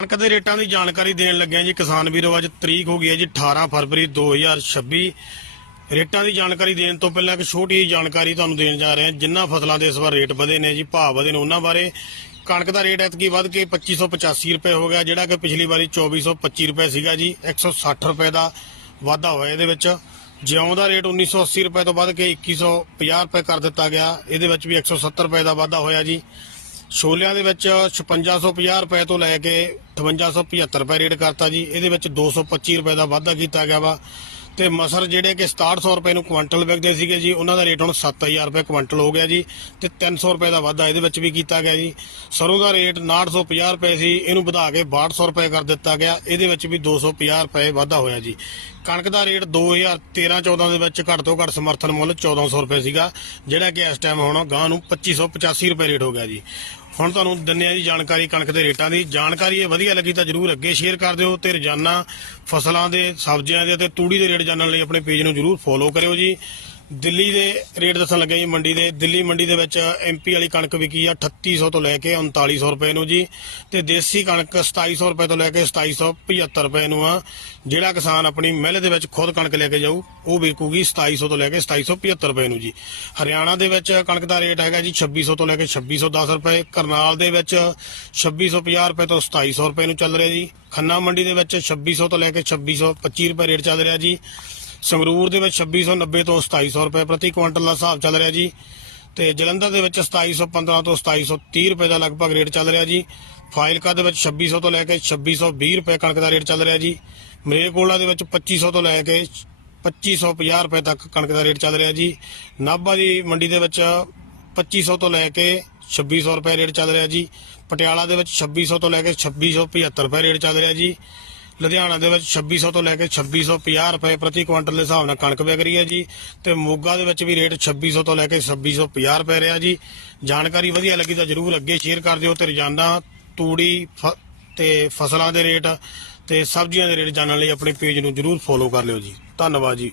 ਕਣਕ ਦੇ ਰੇਟਾਂ ਦੀ ਜਾਣਕਾਰੀ ਦੇਣ ਲੱਗਿਆ ਜੀ, ਕਿਸਾਨ ਵੀਰੋ, ਅੱਜ ਤਰੀਕ ਹੋ ਗਈ ਹੈ ਜੀ 18 ਫਰਵਰੀ 2026 ਰੇਟਾਂ ਦੀ ਜਾਣਕਾਰੀ ਦੇਣ ਤੋਂ ਪਹਿਲਾਂ ਇੱਕ ਛੋਟੀ ਜਿਹੀ ਜਾਣਕਾਰੀ ਤੁਹਾਨੂੰ ਦੇਣ ਜਾ ਰਹੇ ਹਾਂ ਜਿੰਨਾ ਫਸਲਾਂ ਦੇ ਇਸ ਵਾਰ ਰੇਟ ਵਧੇ ਨੇ ਜੀ, ਭਾਅ ਵਧੇ ਨੇ ਉਹਨਾਂ ਬਾਰੇ। ਕਣਕ ਦਾ ਰੇਟ ਐਤਕੀ ਵੱਧ ਕੇ 2585 ਰੁਪਏ ਹੋ ਗਿਆ, ਜਿਹੜਾ ਕਿ ਪਿਛਲੀ ਵਾਰੀ 2425 ਰੁਪਏ ਸੀਗਾ ਜੀ 160 ਰੁਪਏ ਦਾ ਵਾਧਾ ਹੋਇਆ ਇਹਦੇ ਵਿੱਚ। ਜਿਉਂ ਦਾ ਰੇਟ 1980 ਰੁਪਏ ਤੋਂ ਵੱਧ ਕੇ 2150 ਰੁਪਏ ਕਰ ਦਿੱਤਾ ਗਿਆ, ਇਹਦੇ ਵਿੱਚ ਵੀ 170 ਰੁਪਏ ਦਾ ਵਾਧਾ ਹੋਇਆ ਜੀ। ਛੋਲਿਆਂ ਦੇ ਵਿੱਚ 5650 ਰੁਪਏ ਤੋਂ ਲੈ ਕੇ 5875 ਰੁਪਏ ਰੇਟ ਕਰਤਾ ਜੀ। ਇਹਦੇ ਵਿੱਚ 225 ਰੁਪਏ ਦਾ ਵਾਧਾ ਕੀਤਾ ਗਿਆ ਵਾ। ਤੇ ਮਸਰ ਜਿਹੜੇ ਕਿ 6700 ਰੁਪਏ ਨੂੰ ਕੁਇੰਟਲ ਵਿਕਦੇ ਸੀਗੇ ਜੀ, ਉਹਨਾਂ ਦਾ ਰੇਟ ਹੁਣ 7000 ਰੁਪਏ ਕੁਇੰਟਲ ਹੋ ਗਿਆ ਜੀ ਤੇ 300 ਰੁਪਏ ਦਾ ਵਾਧਾ ਇਹਦੇ ਵਿੱਚ ਵੀ ਕੀਤਾ ਗਿਆ ਜੀ। ਸਰੋਂ ਦਾ ਰੇਟ 950 ਰੁਪਏ ਸੀ, ਇਹਨੂੰ ਵਧਾ ਕੇ 6200 ਰੁਪਏ ਕਰ ਦਿੱਤਾ ਗਿਆ, ਇਹਦੇ ਵਿੱਚ ਵੀ 250 ਰੁਪਏ ਵਾਧਾ ਹੋਇਆ ਜੀ। ਕਣਕ ਦਾ ਰੇਟ 2013-14 ਦੇ ਵਿੱਚ ਘੱਟ ਤੋਂ ਘੱਟ ਸਮਰਥਨ ਮੁੱਲ 1400 ਰੁਪਏ ਸੀਗਾ, ਜਿਹੜਾ ਕਿ ਇਸ ਟਾਈਮ ਹੁਣ ਗਾਂ ਨੂੰ 2585 ਰੁਪਏ ਰੇਟ ਹੋ ਗਿਆ ਜੀ। ਹੁਣ ਤੁਹਾਨੂੰ ਦਿੰਨੇ ਆ ਜੀ ਜਾਣਕਾਰੀ ਕਣਕ ਦੇ ਰੇਟਾਂ ਦੀ। ਜਾਣਕਾਰੀ ਇਹ ਵਧੀਆ ਲੱਗੀ ਤਾਂ ਜਰੂਰ ਅੱਗੇ ਸ਼ੇਅਰ ਕਰ ਦਿਓ ਤੇ ਰੋਜ਼ਾਨਾ ਫਸਲਾਂ ਦੇ, ਸਬਜ਼ੀਆਂ ਦੇ ਅਤੇ ਤੂੜੀ ਦੇ ਰੇਟ ਜਾਣਨ ਲਈ ਆਪਣੇ ਪੇਜ ਨੂੰ ਜਰੂਰ ਫੋਲੋ ਕਰਿਓ ਜੀ। ਦਿੱਲੀ ਦੇ ਰੇਟ ਦੱਸਣ ਲੱਗੇ ਜੀ, ਮੰਡੀ ਦੇ। ਦਿੱਲੀ ਮੰਡੀ ਦੇ ਵਿੱਚ ਐਮਪੀ ਵਾਲੀ ਕਣਕ ਵਿਕੀ ਆ 3800 ਤੋਂ ਲੈ ਕੇ 3900 ਰੁਪਏ ਨੂੰ ਜੀ। ਤੇ ਦੇਸੀ ਕਣਕ 2700 ਰੁਪਏ ਤੋਂ ਲੈ ਕੇ 2775 ਰੁਪਏ ਨੂੰ ਆ। ਜਿਹੜਾ ਕਿਸਾਨ ਆਪਣੀ ਮਿਲ ਦੇ ਵਿੱਚ ਖੁਦ ਕਣਕ ਲੈ ਕੇ ਜਾਊ, ਉਹ ਵਿਕੂਗੀ 2700 ਤੋਂ ਲੈ ਕੇ 2775 ਰੁਪਏ ਨੂੰ ਜੀ। ਹਰਿਆਣਾ ਦੇ ਵਿੱਚ ਕਣਕ ਦਾ ਰੇਟ ਹੈਗਾ ਜੀ 2600 ਤੋਂ ਲੈ ਕੇ 2610 ਰੁਪਏ। ਕਰਨਾਲ ਦੇ ਵਿੱਚ 2650 ਰੁਪਏ ਤੋਂ 2700 ਰੁਪਏ ਨੂੰ ਚੱਲ ਰਿਹਾ ਜੀ। ਖੰਨਾ ਮੰਡੀ ਦੇ ਵਿੱਚ 2600 ਤੋਂ ਲੈ ਕੇ 2625 ਰੁਪਏ ਰੇਟ ਚੱਲ ਰਿਹਾ ਜੀ। ਸੰਗਰੂਰ ਦੇ ਵਿੱਚ 2690 ਤੋਂ 2700 ਰੁਪਏ ਪ੍ਰਤੀ ਕੁਇੰਟਲ ਦਾ ਹਿਸਾਬ ਚੱਲ ਰਿਹਾ ਜੀ। ਤੇ ਜਲੰਧਰ ਦੇ ਵਿੱਚ 2715 ਤੋਂ 2730 ਰੁਪਏ ਦਾ ਲਗਭਗ ਰੇਟ ਚੱਲ ਰਿਹਾ ਜੀ। ਫਾਇਲਕਾ ਦੇ ਵਿੱਚ 2600 ਤੋਂ ਲੈ ਕੇ 2620 ਰੁਪਏ ਕਣਕ ਦਾ ਰੇਟ ਚੱਲ ਰਿਹਾ ਜੀ। ਮਰੇਕੋਲਾ ਦੇ ਵਿੱਚ 2500 ਤੋਂ ਲੈ ਕੇ 2550 ਰੁਪਏ ਤੱਕ ਕਣਕ ਦਾ ਰੇਟ ਚੱਲ ਰਿਹਾ ਜੀ। ਨਾਭਾ ਦੀ ਮੰਡੀ ਦੇ ਵਿੱਚ 2500 ਤੋਂ ਲੈ ਕੇ 2600 ਰੁਪਏ ਰੇਟ ਚੱਲ ਰਿਹਾ ਜੀ। ਪਟਿਆਲਾ ਦੇ ਵਿੱਚ 2600 ਤੋਂ ਲੈ ਕੇ 2675 ਰੁਪਏ ਰੇਟ ਚੱਲ ਰਿਹਾ ਜੀ। ਲੁਧਿਆਣਾ ਦੇ ਵਿੱਚ 2600 ਤੋਂ ਲੈ ਕੇ 2650 ਰੁਪਏ ਪ੍ਰਤੀ ਕੁਇੰਟਲ ਦੇ ਹਿਸਾਬ ਨਾਲ ਕਣਕ ਵਿਕ ਰਹੀ ਹੈ ਜੀ। ਤੇ ਮੋਗਾ ਦੇ ਵਿੱਚ ਵੀ ਰੇਟ 2600 ਤੋਂ ਲੈ ਕੇ 2650 ਰੁਪਏ ਰਿਹਾ ਜੀ। ਜਾਣਕਾਰੀ ਵਧੀਆ ਲੱਗੀ ਤਾਂ ਜਰੂਰ ਅੱਗੇ ਸ਼ੇਅਰ ਕਰ ਦਿਓ ਤੇ ਰੋਜ਼ਾਨਾ ਤੂੜੀ ਤੇ ਫਸਲਾਂ ਦੇ ਰੇਟ ਤੇ ਸਬਜ਼ੀਆਂ ਦੇ ਰੇਟ ਜਾਣਨ ਲਈ ਆਪਣੇ ਪੇਜ ਨੂੰ ਜਰੂਰ ਫੋਲੋ ਕਰ ਲਿਓ ਜੀ। ਧੰਨਵਾਦ ਜੀ।